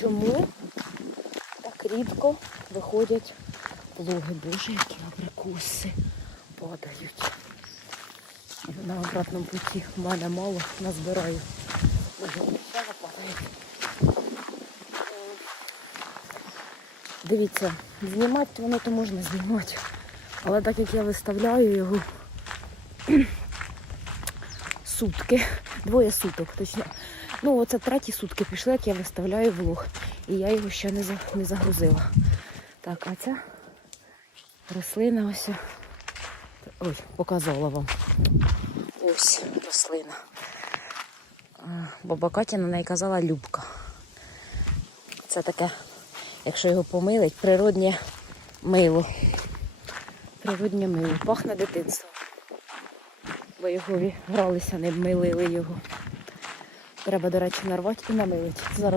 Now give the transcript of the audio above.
чому так рідко виходять влоги. Боже, які абрикоси падають. На обратному путі в мене мало назбираю. Дивіться, знімати воно то можна знімати. Але так як я виставляю його сутки, двоє суток, точно. Ну, оце треті сутки пішли, як я виставляю влог. І я його ще не, не загрузила. Так, а ця рослина ось. Ой, показала вам. Ось рослина. Баба Катя на неї казала Любка. Це таке, якщо його помилить, природнє мило. Природнє мило. Пахне дитинством. Бо його гралися, не милили його. Треба, до речі, нарвати і намилити.